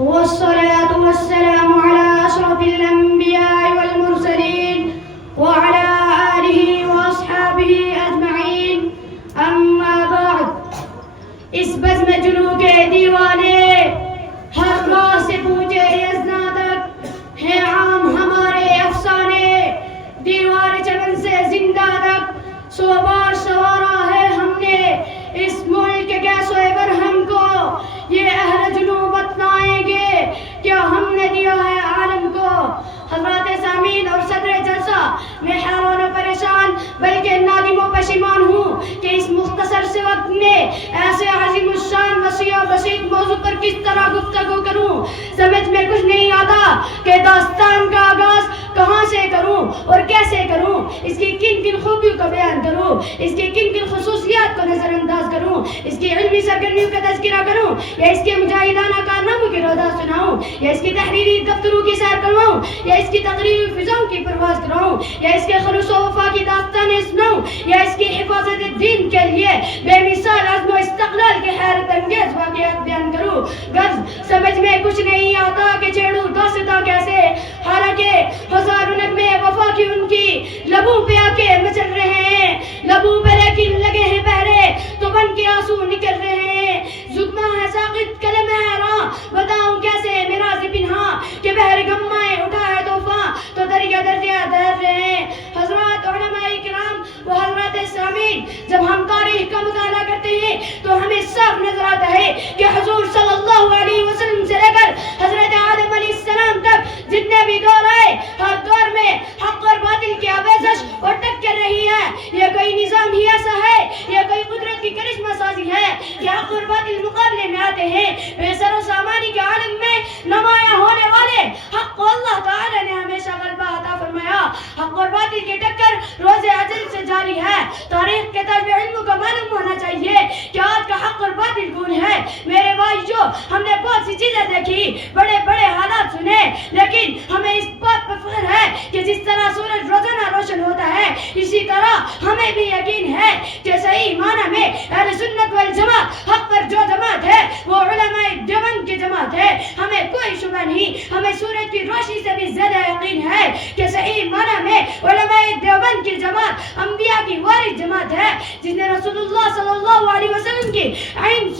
والصلاة والسلام على أشرف الأنبياء والمرسلين وعلى آله وأصحابه أجمعين أما بعد. اس بزم جنو کے دیوانے ہر راہ سے پوچھے یزنا تک ہیں عام ہمارے افسانے، دیوار چمن سے زندہ تک سو بار سوارا ہے ہم نے اس ملک کے سوئے برہم کو. یہ اہل جنو بتلائیں گے کیا ہم نے دیا ہے عالم کو. حضرات سامعین اور صدر جلسہ، میں حیران و پریشان بلکہ نادم و پشیمان ہوں کہ اس مختصر سے وقت میں ایسے عظیم الشان وسیع و بسیط موضوع پر کس طرح گفتگو کروں. سمجھ میں کچھ نہیں آتا کہ داستان کا آغاز کہاں سے کروں اور کیسے کروں، اس کی کن کن خوبیوں کا بیان کروں، اس کی کن کن خصوصیات کو نظر انداز کروں، اس کی علمی سرگرمیوں کا تذکرہ کروں، یا اس کے مجاہدانہ کارناموں کی روایات سناؤں، یا اس کی تحریری دفتروں کی سیر کرواؤں، یا اس کی تقریری فضاؤں کی پرواز کراؤں، یا اس کے خلوص و وفا کی داستانیں سناؤں، یا اس کی حفاظت دین کے لیے بے مثال عزم و استقلال کے حیرت انگیز واقعات بیان کروں. غرض سمجھ میں کچھ نہیں آتا کہ چھیڑوں داستاں کیسے، حالانکہ ہزاروں نغمے وفا کی ان کی لبوں پہ آ کے مچل رہے ہیں، لبوں پہ لیکن لگے ہیں پہرے تو بن کے آنسو نکل رہے ہیں. زکمہ ہے ساقط قلم ہے حیراں، بتاؤں کیسے میرا پنہا کہ بحر غمائے اٹھا ہے طوفاں تو دریا دریا در رہے ہیں. حضرات علماء کرام و حضرات سامعین، جب ہم تاریخ کا مطالعہ کرتے ہیں تو ہمیں صاف نظر آتا ہے کہ حضور صلی اللہ علیہ وسلم سے لے کر حضرت آدم علیہ السلام تک جتنے بھی دور آئے، ہر دور میں حق اور باطل کی آمیزش اور ٹکر رہی ہے. یہ کوئی نظام ہی ایسا ہے، یہ کوئی قدرت کی کرشمہ سازی ہے کہ حق اور باطل مقابلے میں آتے ہیں. بے سر و سامانی کے عالم میں نمایاں ہونے والے حق کو اللہ تعالی نے ہمیشہ غلبہ عطا فرمایا. حق اور باطل کی ٹکر روز اجل سے جاری ہے. تاریخ کے طالب علموں کو معلوم ہونا چاہیے کہ آج کا حق اور باطل کون ہے. میرے بھائیو، ہم نے بہت سی چیزیں دیکھی، بڑے بڑے حالات سنے، لیکن ہمیں اس بات پر فخر ہے کہ جس طرح سورج روزانہ روشن ہوتا ہے اسی طرح ہمیں بھی یقین ہے کہ صحیح معنی میں اہل سنت والجماعت حق پر جو جماعت ہے وہ علماء دیوبند کی جماعت ہے. ہمیں کوئی شبہ نہیں، ہمیں سورج کی روشنی سے بھی زیادہ یقین ہے کہ صحیح معنی میں علماء دیوبند کی جماعت انبیاء کی وارث جماعت ہے، جس نے رسول اللہ صلی اللہ علیہ وسلم کی عین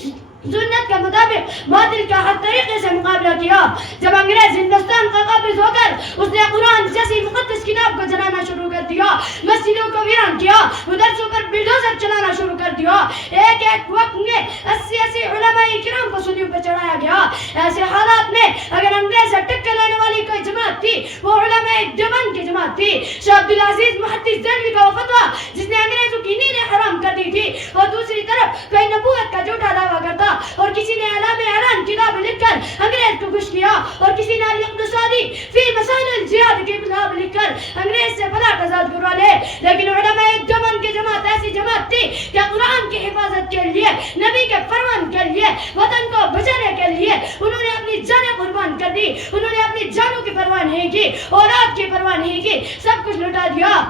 سنت کے مطابق باطل کا ہر طریقے سے مقابلہ کیا. جب انگریز ہندوستان کا قابض ہو کر اس نے قرآن جیسی مقدس کتاب کو جلانا شروع کر دیا، مسجدوں کو ویران کیا، مدرسوں پر بلڈوزر چلانا شروع کر دیا، ایک ایک وقت میں 80 علماء کرام کو صلیب پہ چڑھایا گیا. ایسے حالات میں اگر انگریز سے ٹکر لینے والی کوئی جماعت تھی وہ علماء دیوبند کی جماعت تھی. شیخ عبدالعزیز محدث دہلوی کا وہ فتویٰ جس نے انگریزوں کی نیندیں حرام کر دی تھی، اور دوسری طرف کوئی نبوت کا جھوٹا دعویٰ کرتا، اور کسی نے اعلان کتاب لکھ کر انگریز کو خوش کیا، اور کسی نے اقتصادی فی مسائل الجہاد کی کتاب لکھ کر انگریز سے بلا تضاد کروا لے. لیکن علماء دیوبند کی جماعت ایسی جماعت تھی کہ قرآن کی حفاظت کے لیے، نبی کے فرمان کے لیے، وطن کو بچانے کے لیے انہوں نے اپنی جانیں قربان کر دی. انہوں نے اپنی جانوں کی پرواہ نہیں کی، اولاد کی پرواہ نہیں کی، سب کچھ لٹا دیا.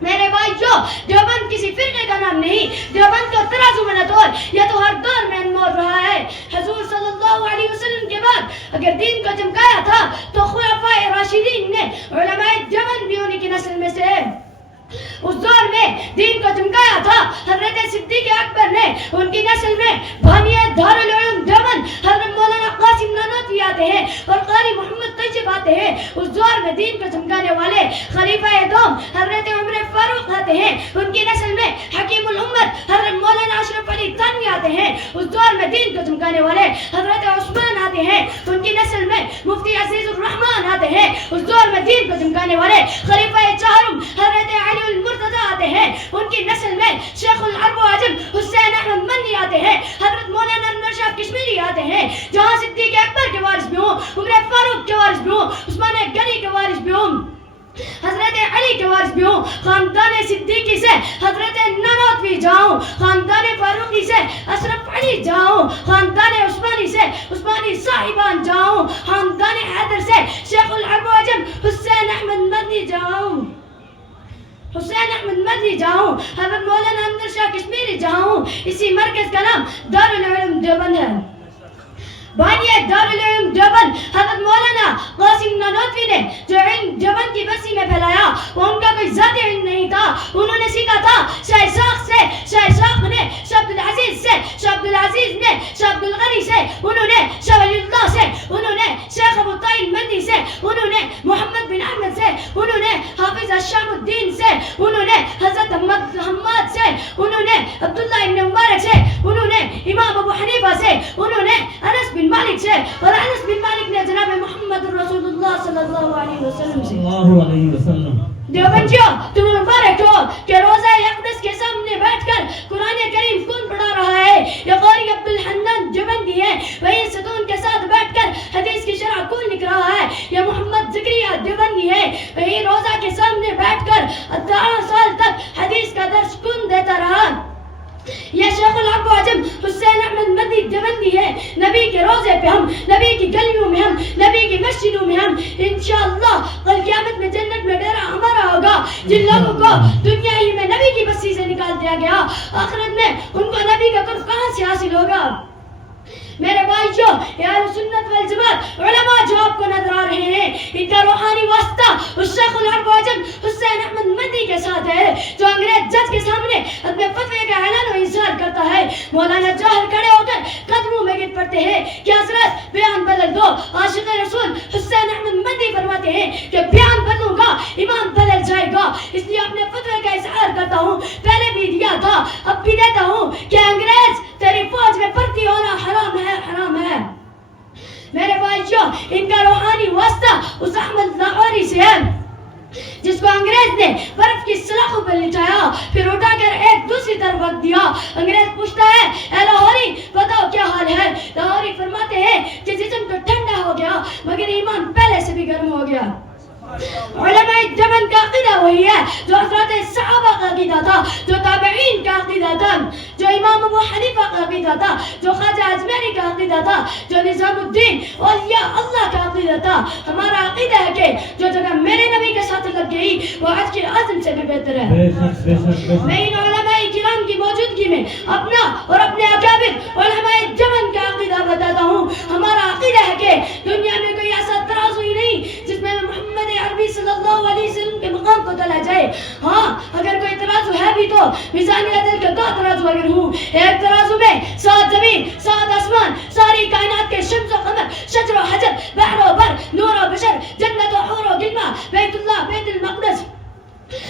میرے بھائیو، دیوبند کسی فرقے کا نام نہیں، دیوبند کو ترازو میں نہ توڑ، یہ تو ہر دور میں انمول رہا ہے. حضور صلی اللہ علیہ وسلم کے بعد اگر دین کو چمکایا تھا تو خلفائے راشدین نے، علماء دیوبند بھی انہی کی نسل میں سے. اس دور میں دین کو چمکایا تھا حضرت صدیق اکبر نے، ان کی نسل میں بانی دارالعلوم دیوبند حضرت مولانا قاسم نانوتوی آتے ہیں اور قاری محمد طیب آتے ہیں. اس دور میں دین کو چمکانے والے خلیفہ دوم حضرت عمر فاروق آتے ہیں، ان کی نسل میں حکیم الامت حضرت مولانا اشرف علی تھانوی آتے ہیں. اس دور میں دین کو چمکانے والے حضرت عثمان آتے ہیں، ان کی نسل میں مفتی عزیز الرحمان آتے ہیں. اس دور میں دین کو چمکانے والے خلیفہ چہارم حضرت علی المرتضی آتے ہیں، ان کی نسل میں شیخ العرب و عجم حسین احمد مدنی آتے ہیں، حضرت مولانا انور شاہ کشمیری آتے ہیں. جہاں صدیق اکبر کے وارث بھی ہوں، عمر فاروق کے وارث بھی ہوں، عثمان غنی کے وارث بھی ہوں، حضرت علی کے وارث بھی ہوں. خاندان صدیقی سے حضرت نانوتوی جاؤں، خاندان فاروقی سے اشرف علی جاؤں، خاندان عثمانی سے عثمانی صاحبان جاؤں، خاندان حیدر سے شیخ العرب و عجم حسین احمد مدنی جاؤں، حضرت مولانا انور شاہ کشمیری جاؤں. اسی مرکز کا نام دارالعلوم دیوبند ہے. بانی دارالعلوم دیوبند اور انس بن مالک نے جناب محمد رسول اللہ صلی اللہ علیہ وسلم سے دیوبندیوں تمہیں مبارک ہو کہ روزہ اقدس کے سامنے بیٹھ کر قرآن کریم کون پڑھا رہا ہے؟ یہ قاری عبد الحنان دیوبندی ہے. وہی ستون کے ساتھ بیٹھ کر حدیث کی شرح کون لکھ رہا ہے؟ یہ محمد زکریا دیوبندی ہے. وہی روزہ کے سامنے بیٹھ کر 18 سال تک حدیث کا درس کون دیتا رہا؟ یہ شیخ العرب و عجم حسین احمد مدنی دیوبندی ہے. نبی کے روزے پہ ہم، نبی کی گلیوں میں ہم، نبی کی مسجدوں میں ہم انشاءاللہ کل قیامت میں جنت میں ڈیرا ہمارا ہوگا. جن لوگوں کو دنیا ہی میں نبی کی بستی سے نکال دیا گیا، آخرت میں ان کو نبی کا قرب کہاں سے حاصل ہوگا؟ میرے بھائیو، اہل سنت والجماعت علماء جو آپ کو نظر آ رہے ہیں، ان کا روحانی واسطہ اس شیخ العرب و عجم حسین احمد مدنی کے ساتھ ہے جو انگریز جج کے سامنے اپنے فتوے کا اعلان و انشار کرتا ہے. مولانا جوہر کھڑے ہو کر قدموں میں گر پڑتے ہیں کہ حضرت بیان بدل دو. عاشق رسول حسین احمد مدنی فرماتے ہیں کہ بیان بدلوں گا ایمان بدل جائے گا. اس لیے اپنے فتوے کا اظہار کرتا ہوں، پہلے بھی دیا تھا اب بھی دیتا ہوں کہ انگریز تیری فوج میں بھرتی ہونا حرام ہے، حرام ہے. میرے بھائیو، ان کا روحانی واسطہ اس احمد لاہوری سے ہے جس کو انگریز نے برف کی سلاخوں پر لٹایا، پھر اٹھا کر ایک دوسری طرف رکھ دیا. انگریز پوچھتا ہے اے لاہوری بتاؤ کیا حال ہے؟ لاہوری فرماتے ہیں کہ جسم تو ٹھنڈا ہو گیا مگر ایمان پہلے سے بھی گرم ہو گیا. علماء دیوبند کا عقیدہ وہی ہے جو حضرات صحابہ کا عقیدہ تھا، جو تابعین کا عقیدہ تھا، جو امام ابو حنیفہ کا عقیدہ تھا، جو خواجہ اجمیری کا عقیدہ تھا، جو نظام الدین اولیاء اللہ کا عقیدہ تھا. ہمارا عقیدہ ہے کہ جو جگہ میرے نبی کے ساتھ لگ گئی وہ آج کے عزم سے بھی بہتر ہے. میں ان علماء کرام کی موجودگی میں اپنا اور اپنے اکابر علماء دیوبند کا عقیدہ بتاتا ہوں. ہمارا عقیدہ ہے کہ دنیا میں کوئی ایسا ترازو ہی نہیں جس میں محمد عربی صلی اللہ علیہ وسلم کے مقام کو تلا جائے. ہاں اگر کوئی ترازو ہے بھی تو میزان عدل کے 2 ترازو اگر ہوں. ایک ترازو میں 7 زمین 7 آسمان، ساری کائنات کے شمس و قمر، شجر و حجر، بحر و بر، نور و بشر، جنت و حور و گلما، بیت اللہ، بیت المقدس،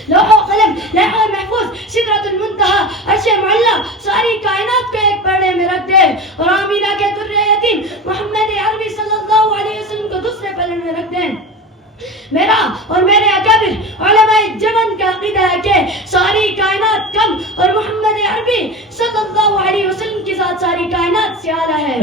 لوح و قلم، لوح محفوظ، سدرۃ المنتہا، عرش معلی، ساری کائنات کو ایک پردے میں رکھ دے اور آمینہ کے در یتیم محمد عربی صلی اللہ علیہ وسلم کو دوسرے پلڑ میں رکھ دیں. میرا اور میرے اکابر علماء دیوبند کا عقیدہ ہے کہ ساری کائنات کم اور محمد عربی صلی اللہ علیہ وسلم کی ذات ساری کائنات سے اعلیٰ ہے.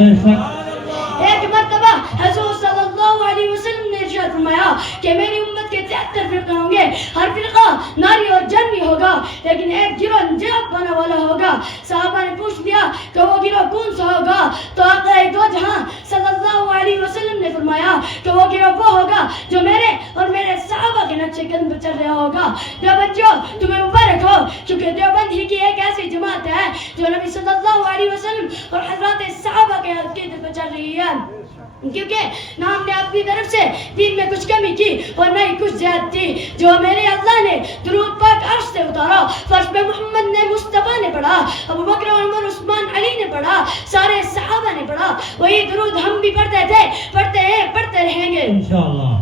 ایک مرتبہ حضور صلی اللہ علیہ وسلم نے ارشاد فرمایا کہ میری امت کے 73 فرقے ہوں گے، ہر فرقہ ناری اور جنگی ہوگا لیکن ایک گروہ نجات پانے والا ہوگا. صحابہ نے پوچھ لیا کہ وہ گروہ کون سا ہوگا؟ تو آقا دو جہاں صلی اللہ علیہ وسلم نے فرمایا کہ وہ گروہ وہ ہوگا جو میرے اور میرے صحابہ کے نقشے قدم پر چل رہا ہوگا. دیوبندیوں تمہیں مبارک ہو کیونکہ دیوبند ہی کی ایک ایسی جماعت ہے جو نبی صلی اللہ علیہ وسلم اور حضرات صحابہ کے عقیدے پر چل رہی ہے. کیونکہ نہ ہم نے اپنی طرف سے دین میں کچھ کمی کی اور نہ ہی کچھ زیادتی. جو میرے اللہ نے درود پاک عرش سے اتارا، فرش پہ محمد نے مصطفیٰ نے پڑھا، ابو بکر عمر عثمان علی نے پڑھا، سارے صحابہ نے پڑھا، وہی درود ہم بھی پڑھتے تھے، پڑھتے ہیں، پڑھتے رہیں گے انشاءاللہ.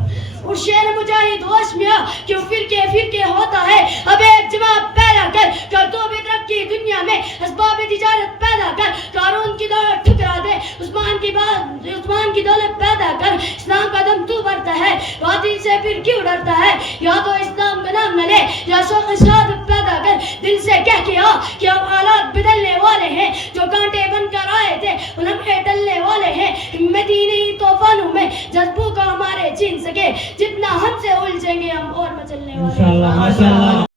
اور شعر مجاہد ہوش میں کیوں فرقے ہوتا ہے. اب ایک جماعت پیدا کر تو بھی ترقی دنیا میں اسباب تجارت پیدا کر، قارون کی دولت ٹھکرا دے، عثمان کی دولت پیدا کر. اسلام کا دم تو بڑھتا ہے، باطل سے پھر کیوں ڈرتا ہے؟ یا تو اسلام کا نام نہ لے یا شوق شہادت پیدا کر. دل سے کہہ کے آ کہ اب حالات بدلنے والے ہیں، جو کانٹے بن کر آئے تھے وہ لمحے ٹلنے والے ہیں. ہمتی نہیں طوفانوں میں جذبوں کا ہمارے چھین سکے، جتنا ہم سے الجھیں گے ہم اور مچلنے والے ہیں.